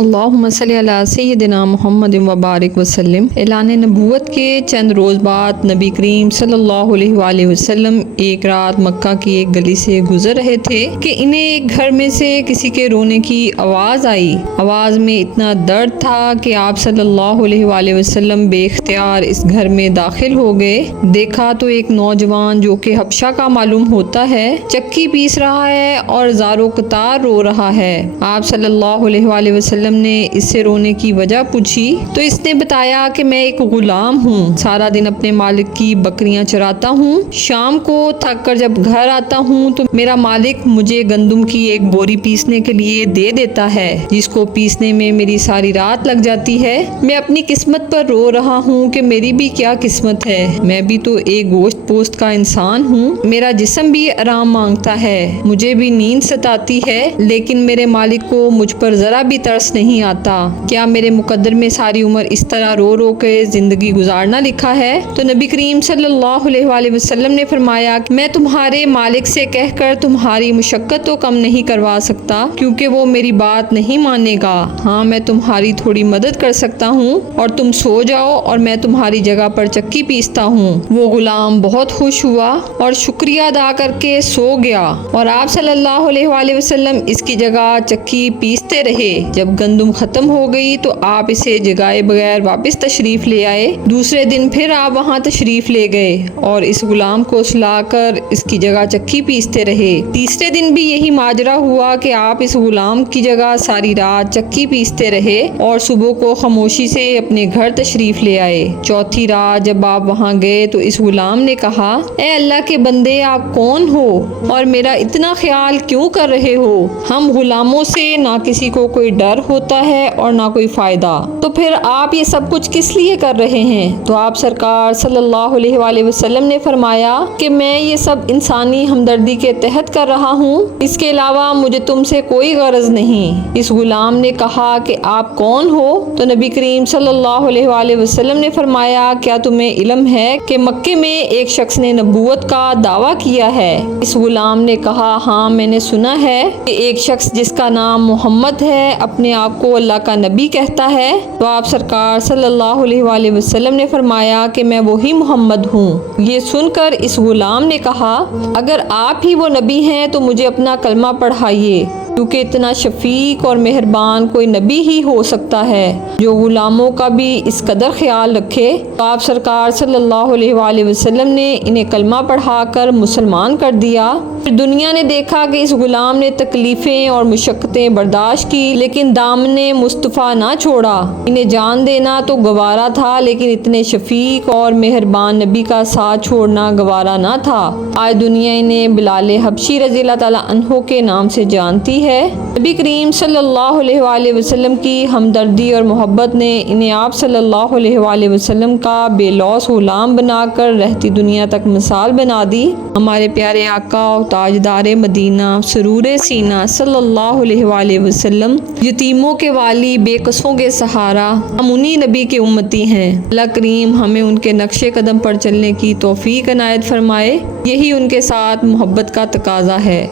اللہم صلی علی سیدنا محمد وبارک وسلم۔ اعلان نبوت کے چند روز بعد نبی کریم صلی اللہ علیہ وآلہ وسلم ایک رات مکہ کی ایک گلی سے گزر رہے تھے کہ انہیں ایک گھر میں سے کسی کے رونے کی آواز آئی۔ آواز میں اتنا درد تھا کہ آپ صلی اللہ علیہ وآلہ وسلم بے اختیار اس گھر میں داخل ہو گئے۔ دیکھا تو ایک نوجوان جو کہ حبشہ کا معلوم ہوتا ہے چکی پیس رہا ہے اور زارو قطار رو رہا ہے۔ آپ صلی اللہ علیہ وآلہ وسلم نے اس سے رونے کی وجہ پوچھی تو اس نے بتایا کہ میں ایک غلام ہوں، سارا دن اپنے مالک کی بکریاں چراتا ہوں، شام کو تھک کر جب گھر آتا ہوں تو میرا مالک مجھے گندم کی ایک بوری پیسنے کے لیے دے دیتا ہے، جس کو پیسنے میں میری ساری رات لگ جاتی ہے۔ میں اپنی قسمت پر رو رہا ہوں کہ میری بھی کیا قسمت ہے، میں بھی تو ایک گوشت پوست کا انسان ہوں، میرا جسم بھی آرام مانگتا ہے، مجھے بھی نیند ستاتی ہے، لیکن میرے مالک کو مجھ پر ذرا بھی ترس نہیں آتا۔ کیا میرے مقدر میں ساری عمر اس طرح رو رو کے زندگی گزارنا لکھا ہے؟ تو نبی کریم صلی اللہ علیہ وآلہ وسلم نے فرمایا کہ میں تمہارے مالک سے کہہ کر تمہاری مشقت تو کم نہیں کروا سکتا، کیونکہ وہ میری بات نہیں مانے گا۔ ہاں، میں تمہاری تھوڑی مدد کر سکتا ہوں اور تم سو جاؤ اور میں تمہاری جگہ پر چکی پیستا ہوں۔ وہ غلام بہت خوش ہوا اور شکریہ ادا کر کے سو گیا اور آپ صلی اللہ علیہ وآلہ وسلم اس کی جگہ چکی پیستے رہے۔ جب گندم ختم ہو گئی تو آپ اسے جگائے بغیر واپس تشریف لے آئے۔ دوسرے دن پھر آپ وہاں تشریف لے گئے اور اس غلام کو سلا کر اس کی جگہ چکی پیستے رہے۔ تیسرے دن بھی یہی ماجرا ہوا کہ آپ اس غلام کی جگہ ساری رات چکی پیستے رہے اور صبح کو خاموشی سے اپنے گھر تشریف لے آئے۔ چوتھی رات جب آپ وہاں گئے تو اس غلام نے کہا، اے اللہ کے بندے، آپ کون ہو اور میرا اتنا خیال کیوں کر رہے ہو؟ ہم غلاموں سے نہ کسی کو کوئی ڈر ہوتا ہے اور نہ کوئی فائدہ، تو پھر آپ یہ سب کچھ کس لیے کر رہے ہیں؟ تو آپ سرکار صلی اللہ علیہ وآلہ وسلم نے فرمایا کہ میں یہ سب انسانی ہمدردی کے تحت کر رہا ہوں، اس کے علاوہ مجھے تم سے کوئی غرض نہیں۔ اس غلام نے کہا کہ آپ کون ہو؟ تو نبی کریم صلی اللہ علیہ وآلہ وسلم نے فرمایا، کیا تمہیں علم ہے کہ مکے میں ایک شخص نے نبوت کا دعویٰ کیا ہے؟ اس غلام نے کہا، ہاں میں نے سنا ہے کہ ایک شخص جس کا نام محمد ہے اپنے آپ کو اللہ کا نبی کہتا ہے۔ تو آپ سرکار صلی اللہ علیہ وآلہ وسلم نے فرمایا کہ میں وہی محمد ہوں۔ یہ سن کر اس غلام نے کہا، اگر آپ ہی وہ نبی ہیں تو مجھے اپنا کلمہ پڑھائیے، کیونکہ اتنا شفیق اور مہربان کوئی نبی ہی ہو سکتا ہے جو غلاموں کا بھی اس قدر خیال رکھے۔ تو آپ سرکار صلی اللہ علیہ وآلہ وسلم نے انہیں کلمہ پڑھا کر مسلمان کر دیا۔ پھر دنیا نے دیکھا کہ اس غلام نے تکلیفیں اور مشقتیں برداشت کی، لیکن دامن مصطفیٰ نہ چھوڑا۔ انہیں جان دینا تو گوارا تھا، لیکن اتنے شفیق اور مہربان نبی کا ساتھ چھوڑنا گوارا نہ تھا۔ آج دنیا انہیں بلال حبشی رضی اللہ تعالیٰ عنہ کے نام سے جانتی ہے۔ نبی کریم صلی اللہ علیہ وآلہ وسلم کی ہمدردی اور محبت نے انہیں آپ صلی اللہ علیہ وآلہ وسلم کا بے لوث غلام بنا کر رہتی دنیا تک مثال بنا دی۔ ہمارے پیارے آقا اور تاجدار مدینہ سرور سینہ صلی اللہ علیہ وآلہ وسلم یتیموں کے والی، بے کسوں کے سہارا، ہم انہی نبی کے امتی ہیں۔ اللہ کریم ہمیں ان کے نقش قدم پر چلنے کی توفیق عنایت فرمائے، یہی ان کے ساتھ محبت کا تقاضا ہے۔